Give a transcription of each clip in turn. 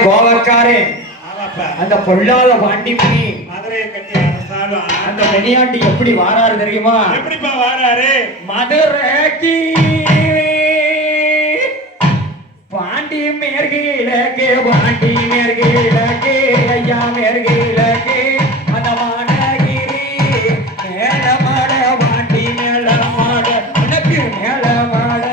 கோவக்காரே அந்த பொல்லாத பாண்டிமணி மதுரையை கட்டி அரசாலும் அந்த வெளியாண்டி எப்படி வாராரு தெரியுமா? எப்படிப்பா வாராரு? மதுரைக்கு பாண்டி மேற்கிழக்கு பாண்டி மேற்கிழக்கு ஐயா மேற்கிழக்கு அந்த மாடகிரி மேலமாட பாண்டி மேலமாட உனக்கு மேலமாட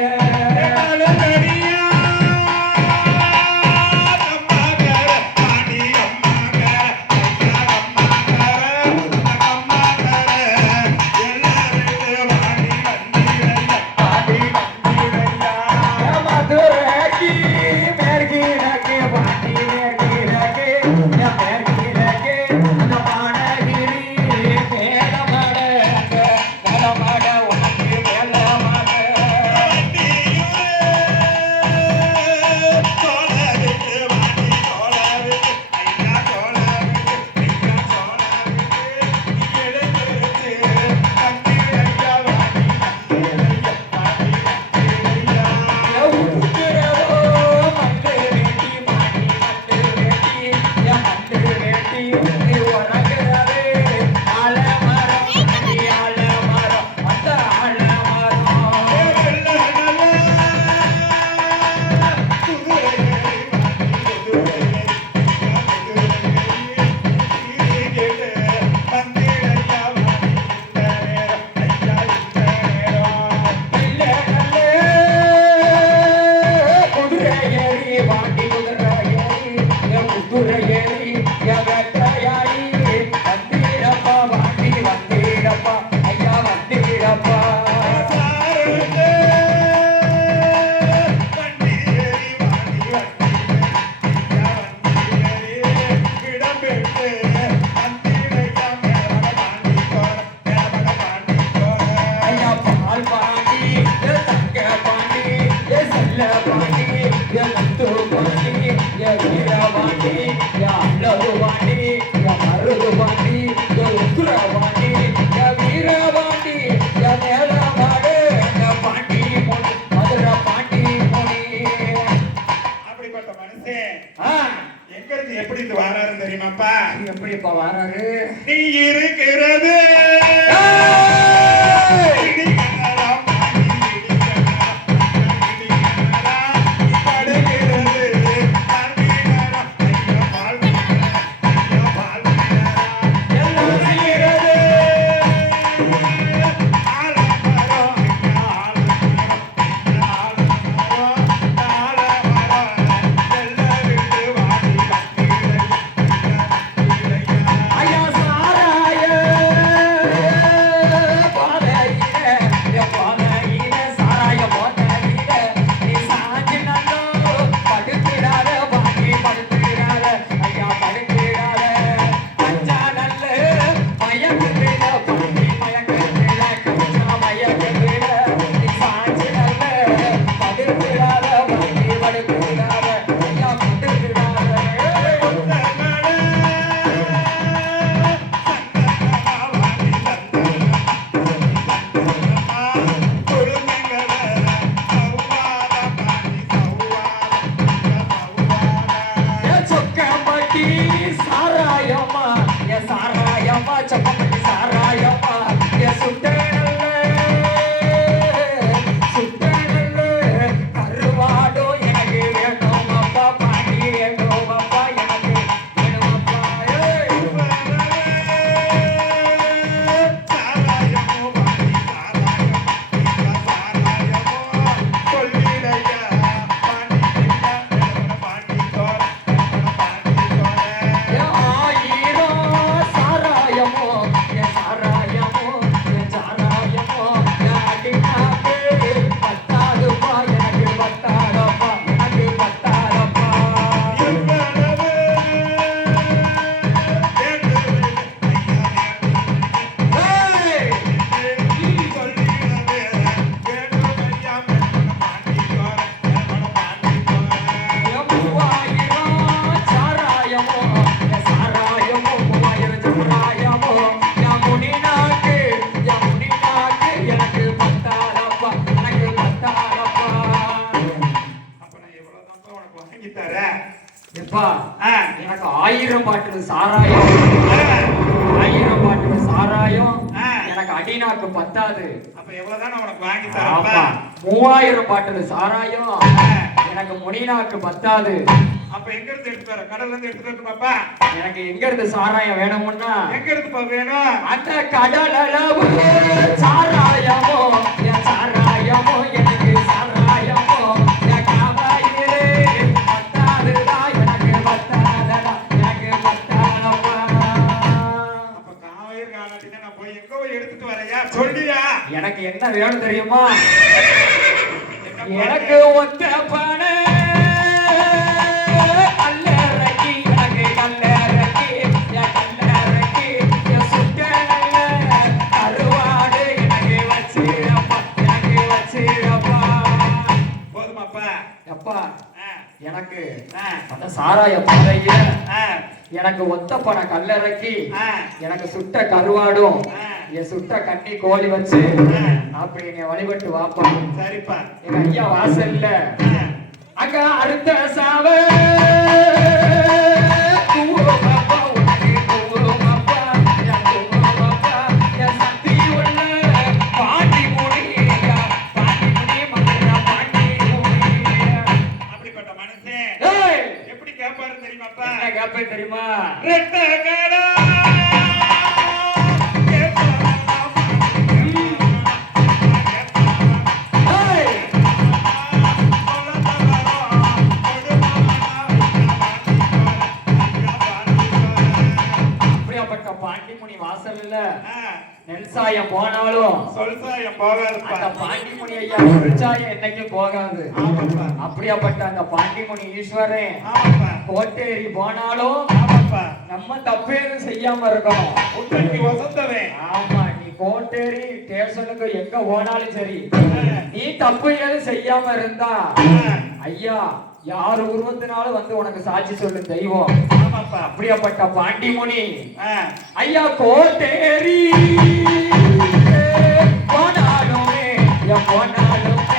எப்படி வாராரு தெரியுமாப்பா? எப்படிப்பா வாராரு? நீ இருக்கிறது எப்பா ஆ, எனக்கு 1000 பாட்டில் சாராயம், ஆ. 1000 பாட்டில் சாராயம் ஆ. எனக்கு அடிநாக்கு பத்தாது. அப்ப எவ்வளவுதான் உனக்கு வாங்கி ஆமா, தரப்பா? 3000 பாட்டில் சாராயம் ஆ. எனக்கு முடிநாக்கு பத்தாது. அப்ப எங்க இருந்து எடுத்துட்டு வர? கடல்ல இருந்து எடுத்துட்டு வரணுமாப்பா? எனக்கு எங்க இருந்து சாராயம் வேணும்னா எங்க இருந்துப்பா வேணும்? அந்த கடல் அளவு சாராயமோ, என் சாராயமோ, எனக்கு சாராயமோ, என் காவாயிலே பத்தாதுடா, எனக்கு பத்தாதடா, எனக்கு பத்தாதப்பா. அப்ப காவேரி காலாட்டினா நான் போய் எங்க போய் எடுத்துட்டு வரையா? சொல்லியா? எனக்கு என்ன வேணும் தெரியுமா? எனக்கு ஒத்த பனை கல்லறைக்கு, எனக்கு கல்லறைக்கு, என் கல்லறைக்கு, என் சுட்ட நல்ல கருவாடு எனக்கு வச்சிரப்பா, எனக்கு வச்சிரப்பா. போதுமாப்பா? அப்பா ஆ, எனக்கு ஆ, அந்த சாராய பாதையில ஆ, எனக்கு ஒத்த பனை கல்லறைக்கு, ஆ, எனக்கு சுட்ட கருவாடும், ஆ. என் சுட்ட கண்ணி கோழி வச்சு ஆ. அப்படி என்னை வழிபட்டு வாப்பா. சரிப்பா. எங்க ஐயா வாசல்ல ஆ. அங்க அறுத்த சாவ குங்குமப்பா, உனக்கு குங்குமப்பா, என் குங்குமப்பா, என் சக்தி உள்ள பாண்டி முடியா, பாண்டி முடி மதுரா, பாண்டி முடியா. அப்படிப்பட்ட மனுஷன் ஏய், எப்படி கேட்பாரு தெரியுமாப்பா? என்ன கேப்ப தெரியுமா? ரெட்ட கடா ஏய், அப்படியாப்பட்ட பாண்டிமுனி வாசல்ல நெல்சாயம் போனாலும் சொல்சாயம் போகாதுப்பா. அந்த பாண்டிமுனி ஐயா நெல்சாயம் என்னைக்கும் போகாது. ஆமாப்பா, அப்படியாப்பட்ட அந்த பாண்டிமுனி ஈஸ்வரன் ஆமாப்பா, கோட்டேரி போனாலும் ஆமாப்பா. நம்ம தப்பு எதுவும் செய்யாம இருக்கணும். உண்மைக்கு வசந்தவன். ஆமா, நீ கோட்டேரி ஸ்டேஷனுக்கு எங்க போனாலும் சரி, நீ தப்பு எதுவும் செய்யாம இருந்தா ஐயா யார் உருவத்தினாலும் வந்து உனக்கு சாட்சி சொல்லு தெய்வம். ஆமாப்பா. அப்படியாப்பட்ட பாண்டிமுனி ஆ, ஐயா கோட்டேரி போனாலுமே, என் போனாலுமே